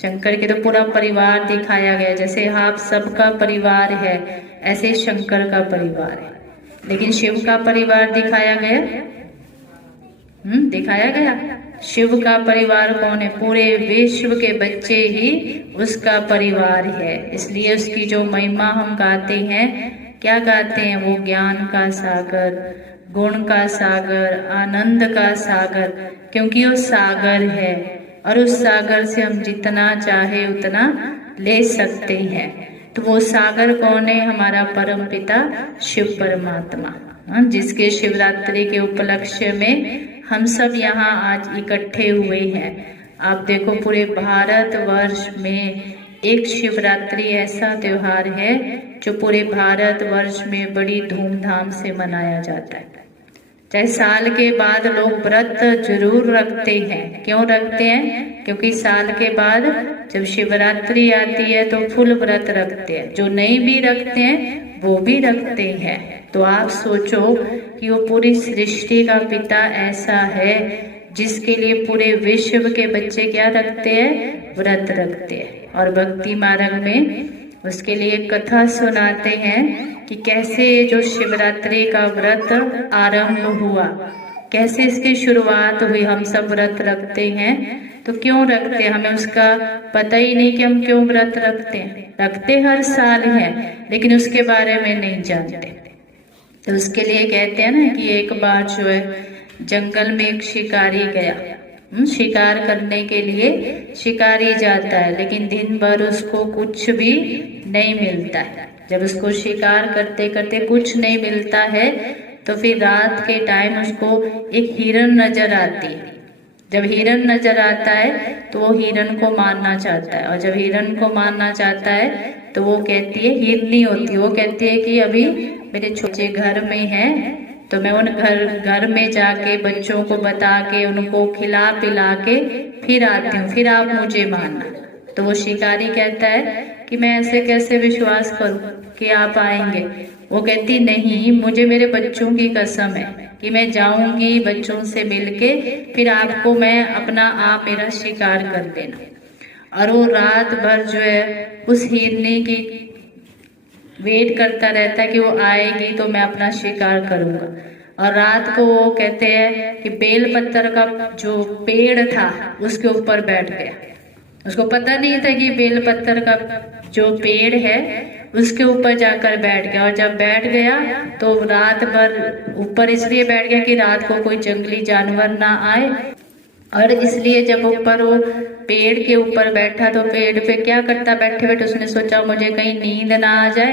शंकर के तो पूरा परिवार दिखाया गया, जैसे आप सबका परिवार है ऐसे शंकर का परिवार है। लेकिन शिव का परिवार दिखाया गया, दिखाया गया शिव का परिवार कौन है? पूरे विश्व के बच्चे ही उसका परिवार है। इसलिए उसकी जो महिमा हम गाते हैं, क्या गाते हैं? वो ज्ञान का सागर, गुण का सागर, आनंद का सागर, क्योंकि वो सागर है और उस सागर से हम जितना चाहे उतना ले सकते हैं। तो वो सागर कौन है? हमारा परम पिता शिव परमात्मा, जिसके शिवरात्रि के उपलक्ष्य में हम सब यहाँ आज इकट्ठे हुए हैं। आप देखो पूरे भारत वर्ष में एक शिवरात्रि ऐसा त्योहार है जो पूरे भारत वर्ष में बड़ी धूमधाम से मनाया जाता है। चाहे साल के बाद लोग व्रत जरूर रखते हैं। क्यों रखते हैं? क्योंकि साल के बाद जब शिवरात्रि आती है तो फुल व्रत रखते हैं। जो नहीं भी रखते हैं वो भी रखते हैं। तो आप सोचो कि वो पूरी सृष्टि का पिता ऐसा है जिसके लिए पूरे विश्व के बच्चे क्या रखते हैं? व्रत रखते हैं। और भक्ति मार्ग में उसके लिए कथा सुनाते हैं कि कैसे जो शिवरात्रि का व्रत आरंभ हुआ, कैसे इसकी शुरुआत हुई। हम सब व्रत रखते हैं, तो क्यों रखते हैं? हमें उसका पता ही नहीं कि हम क्यों व्रत रखते हैं। रखते हर साल हैं लेकिन उसके बारे में नहीं जानते। तो उसके लिए कहते हैं ना कि एक बार जो है जंगल में एक शिकारी गया, शिकार करने के लिए शिकारी जाता है, लेकिन दिन भर उसको कुछ भी नहीं मिलता है। जब उसको शिकार करते करते कुछ नहीं मिलता है तो फिर रात के टाइम उसको एक हिरन नजर आती है। जब हिरन नजर आता है तो वो हिरन को मारना चाहता है, और जब हिरन को मारना चाहता है तो वो कहती है, हिरनी होती है, वो कहती है कि अभी मेरे छोटे घर में है तो मैं उन घर में जाके बच्चों को बता के उनको खिला पिला के फिर आती हूँ, फिर आप मुझे मारना। तो वो शिकारी कहता है कि मैं ऐसे कैसे विश्वास करूं कि आप आएंगे। वो कहती नहीं, मुझे मेरे बच्चों की कसम है कि मैं जाऊंगी बच्चों से मिलके, फिर आपको मैं अपना आप मेरा शिकार कर देना। और वो रात भर जो है उस हिरनी की वेट करता रहता है कि वो आएगी तो मैं अपना शिकार करूंगा। और रात को वो कहते हैं कि बेल पत्थर का जो पेड़ था उसके ऊपर बैठ गया। उसको पता नहीं था कि बेल पत्थर का जो पेड़ है उसके ऊपर जाकर बैठ गया। और जब बैठ गया तो रात भर ऊपर इसलिए बैठ गया कि रात को कोई जंगली जानवर ना आए। और इसलिए जब ऊपर वो पेड़ के ऊपर बैठा तो पेड़ पे क्या करता बैठे बैठे उसने सोचा मुझे कहीं नींद ना आ जाए,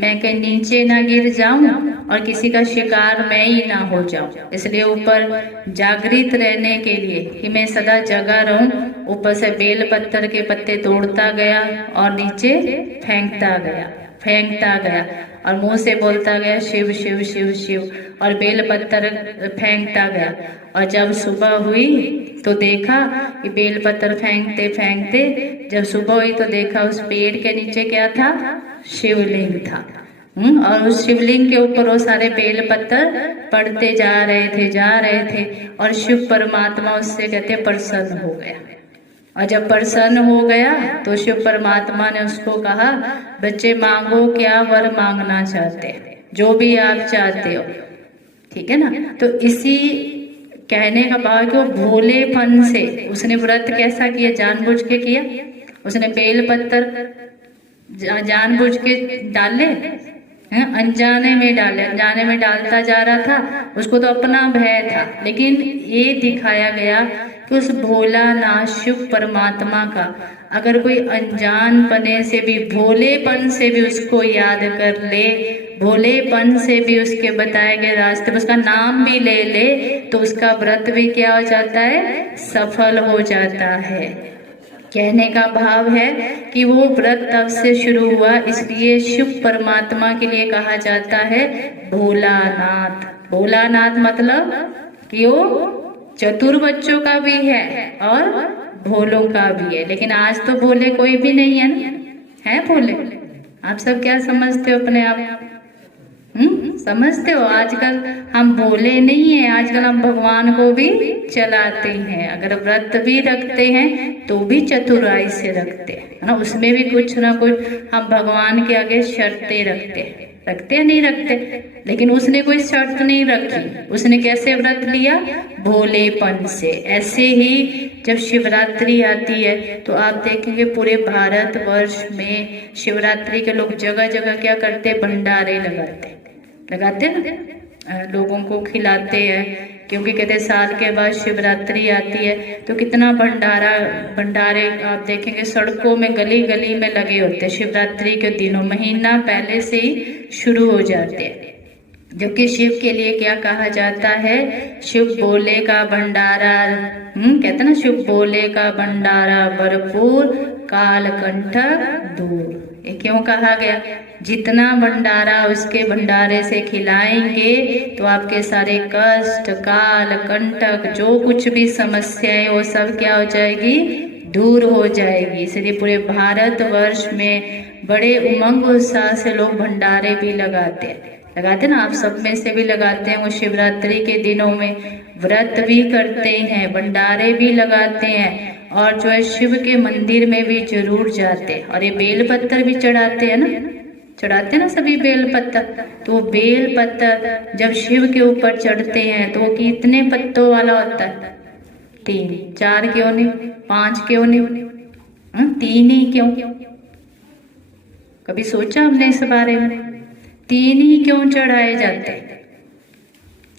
मैं कहीं नीचे ना गिर जाऊं और किसी का शिकार मैं ही ना हो जाऊं। इसलिए ऊपर जागृत रहने के लिए कि मैं सदा जगा रहूं, ऊपर से बेल पत्थर के पत्ते तोड़ता गया और नीचे फेंकता गया और मुंह से बोलता गया शिव शिव शिव शिव, और बेल पत्थर फेंकता गया। और जब सुबह हुई तो देखा कि बेल पत्थर फेंकते फेंकते जब सुबह हुई तो देखा उस पेड़ के नीचे क्या था? शिवलिंग था। और उस शिवलिंग के ऊपर वो सारे बेल पत्थर पड़ते जा रहे थे और शिव परमात्मा उससे कहते प्रसन्न हो गया। और जब प्रसन्न हो गया तो शिव परमात्मा ने उसको कहा, बच्चे मांगो क्या वर मांगना चाहते, जो भी आप चाहते हो, ठीक है ना। तो इसी कहने का भाव कि वो भोलेपन से उसने व्रत कैसा किया? जानबूझ के किया। उसने बेल पत्थर जानबूझ के डाले, अनजाने में डाले, अनजाने में डालता जा रहा था, उसको तो अपना भय था। लेकिन ये दिखाया गया कि उस भोलानाथ शिव परमात्मा का अगर कोई अनजानपने से भी, भोलेपन से भी उसको याद कर ले, भोलेपन से भी उसके बताए गए रास्ते में उसका नाम भी ले ले, तो उसका व्रत भी क्या हो जाता है? सफल हो जाता है। कहने का भाव है कि वो व्रत तब से शुरू हुआ, इसलिए शिव परमात्मा के लिए कहा जाता है भोलानाथ। भोलानाथ मतलब कि वो चतुर बच्चों का भी है और भोलों का भी है। लेकिन आज तो भोले कोई भी नहीं है ना, है भोले? आप सब क्या समझते हो अपने आप? समझते हो? आजकल हम भोले नहीं है, आजकल हम भगवान को भी चलाते हैं। अगर व्रत भी रखते हैं तो भी चतुराई से रखते हैं, है ना। उसमें भी कुछ ना कुछ हम भगवान के आगे शर्तें रखते हैं। रखते नहीं रखते, लेकिन उसने कोई शर्त नहीं रखी। उसने कैसे व्रत लिया? भोलेपन से। ऐसे ही जब शिवरात्रि आती है तो आप देखेंगे पूरे भारतवर्ष में शिवरात्रि के लोग जगह जगह क्या करते? भंडारे लगाते ना, लोगों को खिलाते हैं। क्योंकि कहते साल के बाद शिवरात्रि आती है तो कितना भंडारे आप देखेंगे सड़कों में, गली गली में लगे होते हैं। शिवरात्रि के दिनों महीना पहले से ही शुरू हो जाते हैं। जबकि शिव के लिए क्या कहा जाता है? शिव बोले का भंडारा, कहते ना, शिव बोले का भंडारा भरपूर, कालकंठक दूर। ये क्यों कहा गया? जितना भंडारा उसके भंडारे से खिलाएंगे तो आपके सारे कष्ट, काल, कंटक, जो कुछ भी समस्याएं वो सब क्या हो जाएगी? दूर हो जाएगी। इसलिए पूरे भारतवर्ष में बड़े उमंग उत्साह से लोग भंडारे भी लगाते ना। आप सब में से भी लगाते हैं। वो शिवरात्रि के दिनों में व्रत भी करते हैं, भंडारे भी लगाते हैं, और जो है शिव के मंदिर में भी जरूर जाते हैं। और ये बेल पत्थर भी चढ़ाते हैं ना, चढ़ाते ना सभी बेल पत्थर। तो बेल पत्थर जब शिव के ऊपर चढ़ते हैं तो वो कितने पत्तों वाला होता है? 3, 4 क्यों नहीं? 5 क्यों नहीं? 3 ही क्यों? कभी सोचा हमने इस बारे में? 3 ही क्यों चढ़ाए जाते हैं?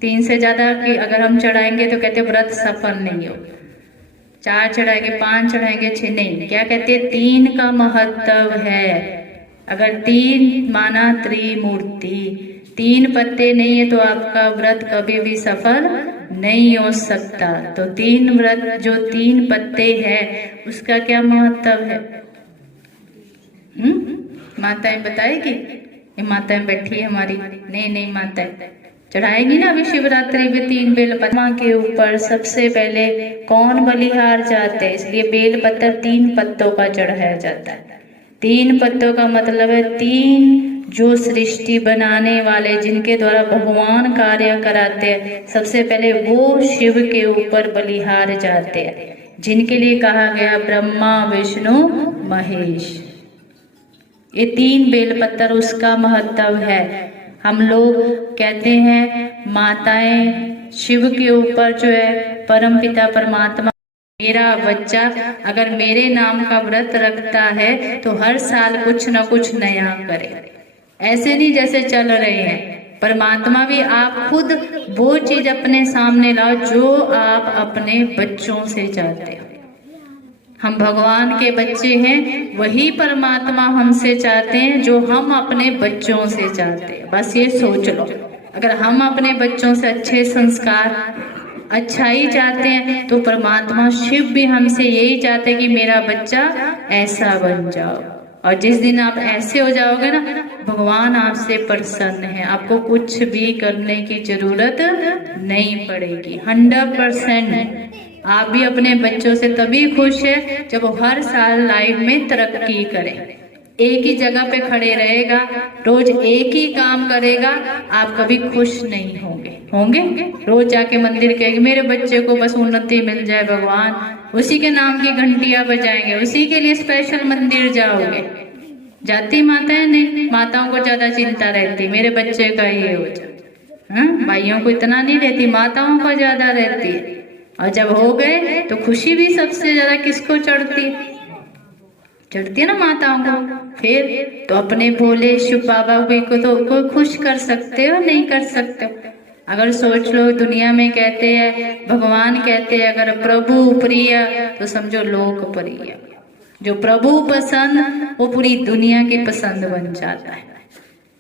3 से ज्यादा कि अगर हम चढ़ाएंगे तो कहते व्रत सफल नहीं हो। 4 चढ़ाएंगे, 5 चढ़ाएंगे, 6 नहीं। क्या कहते? 3 का महत्व है। अगर 3 माना त्रिमूर्ति, 3 पत्ते नहीं है तो आपका व्रत कभी भी सफल नहीं हो सकता। तो 3 व्रत जो 3 पत्ते हैं उसका क्या महत्व है? माताएं बताएगी? ये माताएं बैठी है हमारी? नहीं माताएं चढ़ाएगी ना अभी शिवरात्रि में 3 बेलपत्र के ऊपर। सबसे पहले कौन बलिहार जाते हैं, इसलिए बेलपत्र 3 पत्तों का चढ़ाया जाता है। 3 पत्तों का मतलब है 3 जो सृष्टि बनाने वाले, जिनके द्वारा भगवान कार्य कराते हैं, सबसे पहले वो शिव के ऊपर बलिहार जाते हैं, जिनके लिए कहा गया ब्रह्मा, विष्णु, महेश। ये 3 बेलपत्र उसका महत्व है। हम लोग कहते हैं माताएं शिव के ऊपर जो है परमपिता परमात्मा, मेरा बच्चा अगर मेरे नाम का व्रत रखता है तो हर साल कुछ न कुछ नया करे। ऐसे नहीं जैसे चल रहे हैं। परमात्मा भी आप खुद वो चीज अपने सामने लाओ जो आप अपने बच्चों से चाहते हो। हम भगवान के बच्चे हैं, वही परमात्मा हमसे चाहते हैं जो हम अपने बच्चों से चाहते हैं। बस ये सोच लो, अगर हम अपने बच्चों से अच्छे संस्कार, अच्छाई चाहते हैं तो परमात्मा शिव भी हमसे यही चाहते हैं कि मेरा बच्चा ऐसा बन जाओ। और जिस दिन आप ऐसे हो जाओगे ना, भगवान आपसे प्रसन्न है, आपको कुछ भी करने की जरूरत नहीं पड़ेगी। 100% आप भी अपने बच्चों से तभी खुश है जब वो हर साल लाइफ में तरक्की करे। एक ही जगह पे खड़े रहेगा, रोज एक ही काम करेगा, आप कभी खुश नहीं होंगे। रोज जाके मंदिर कहेंगे मेरे बच्चे को बस उन्नति मिल जाए भगवान, उसी के नाम की घंटियां बजाएंगे, उसी के लिए स्पेशल मंदिर जाओगे। जाती माताएं नहीं, माताओं को ज्यादा चिंता रहती मेरे बच्चे का ये हो जाए। भाइयों को इतना नहीं रहती, माताओं को ज्यादा रहती है। और जब हो गए तो खुशी भी सबसे ज्यादा किसको चढ़ती है ना, माताओं को। फिर तो अपने भोले शिव बाबा भी को तो खुश कर सकते हो, नहीं कर सकते हो। अगर सोच लो, दुनिया में कहते हैं, भगवान कहते हैं अगर प्रभु प्रिय तो समझो लोक प्रिय। जो प्रभु पसंद वो पूरी दुनिया की पसंद बन जाता है।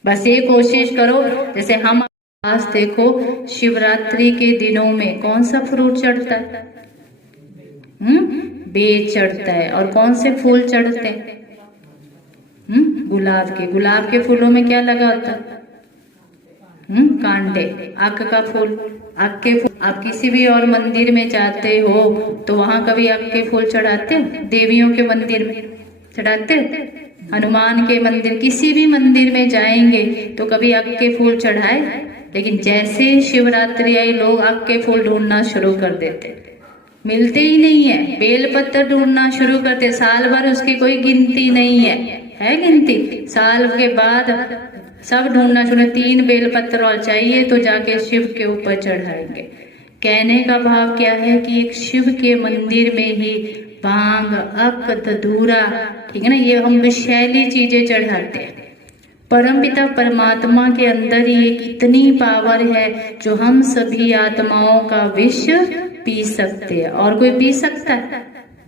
बस ये कोशिश करो। जैसे हम आज देखो शिवरात्रि के दिनों में कौन सा फ्रूट चढ़ता है? बेल चढ़ता है। और कौन से फूल चढ़ते हैं? गुलाब के फूलों में क्या लगा होता है? कांटे। आक का फूल, आक के फूल। आप किसी भी और मंदिर में जाते हो तो वहां कभी आक के फूल चढ़ाते हो? देवियों के मंदिर में चढ़ाते हो? हनुमान के मंदिर, किसी भी मंदिर में जाएंगे तो कभी अग के फूल चढ़ाए, लेकिन जैसे शिवरात्रि आई लोग अग के फूल ढूंढना शुरू कर देते, मिलते ही नहीं है। बेलपत्र ढूंढना शुरू करते, साल भर उसकी कोई गिनती नहीं है गिनती, साल के बाद सब ढूंढना शुरू, 3 बेलपत्र और चाहिए तो जाके शिव के ऊपर चढ़ाएंगे। कहने का भाव क्या है कि एक शिव के मंदिर में ही भांग, अक, धतूरा, ठीक है ना, ये हम विषैली चीजें चढ़ाते हैं। परमपिता परमात्मा के अंदर ही एक इतनी पावर है जो हम सभी आत्माओं का विष पी सकते हैं। और कोई पी सकता है?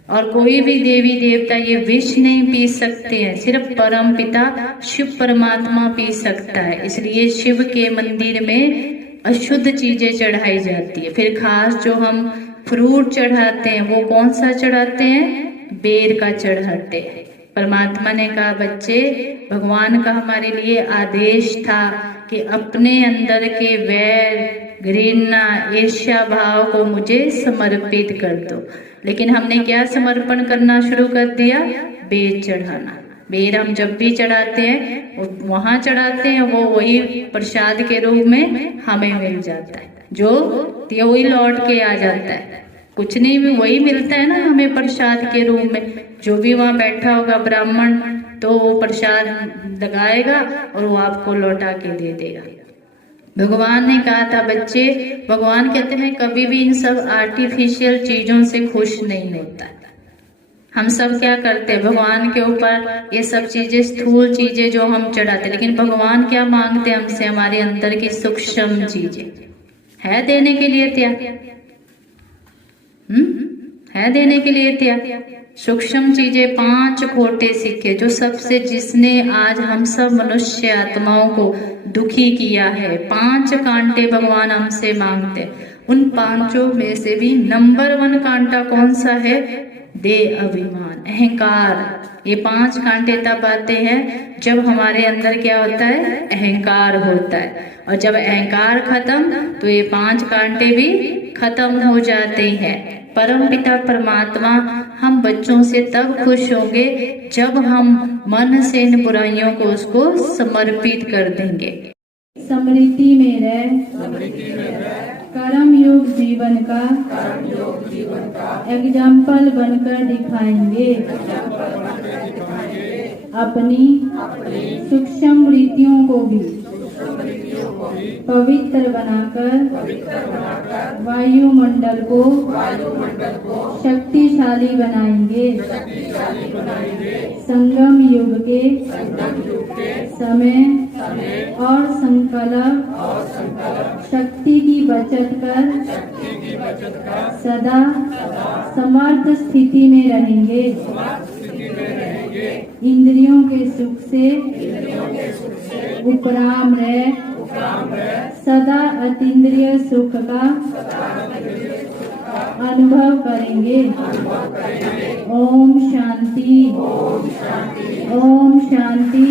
और कोई भी देवी देवता ये विष नहीं पी सकते हैं, सिर्फ परमपिता शिव परमात्मा पी सकता है। इसलिए शिव के मंदिर में अशुद्ध चीजें चढ़ाई जाती है। फिर खास जो हम फ्रूट चढ़ाते हैं वो कौन सा चढ़ाते हैं? बेर का चढ़ाते हैं। परमात्मा ने कहा बच्चे, भगवान का हमारे लिए आदेश था कि अपने अंदर के वैर, घृणा, ईर्ष्या भाव को मुझे समर्पित कर दो। लेकिन हमने क्या समर्पण करना शुरू कर दिया? बेर चढ़ाना। बेर हम जब भी चढ़ाते हैं वहां चढ़ाते हैं, वो वही प्रसाद के रूप में हमें मिल जाता है, जो वही लौट के आ जाता है। कुछ नहीं भी वही मिलता है ना हमें प्रसाद के रूप में। जो भी वहां बैठा होगा ब्राह्मण तो वो प्रसाद लगाएगा और वो आपको लौटा के दे देगा। भगवान ने कहा था बच्चे, भगवान कहते हैं कभी भी इन सब आर्टिफिशियल चीजों से खुश नहीं होता। हम सब क्या करते हैं? भगवान के ऊपर ये सब चीजें, स्थूल चीजें जो हम चढ़ाते, लेकिन भगवान क्या मांगते हैं हमसे? हमारे अंदर की सूक्ष्म चीजें है देने के लिए तैयार, है देने के लिए तैयार। सूक्ष्म चीजें, 5 खोटे सिक्के, जो सबसे, जिसने आज हम सब मनुष्य आत्माओं को दुखी किया है, 5 कांटे भगवान हमसे मांगते। उन 5 में से भी नंबर 1 कांटा कौन सा है? दे अभिमान, अहंकार। ये 5 कांटे तब आते हैं जब हमारे अंदर क्या होता है? अहंकार होता है। और जब अहंकार खत्म तो ये 5 कांटे भी खत्म हो जाते हैं। परमपिता परमात्मा हम बच्चों से तब खुश होंगे जब हम मन से इन बुराइयों को उसको समर्पित कर देंगे। स्मृति में रह कर्म योग जीवन का एग्जाम्पल बनकर दिखाएंगे। अपनी सूक्ष्म रीतियों को भी पवित्र बनाकर वायुमंडल को शक्तिशाली बनाएंगे। संगम युग के समय और संकल्प शक्ति की बचत कर सदा समर्थ स्थिति में रहेंगे। इंद्रियों के सुख से उपराम रह सदा अतीन्द्रिय सुख का अनुभव करेंगे। ओम शांति, ओम शांति।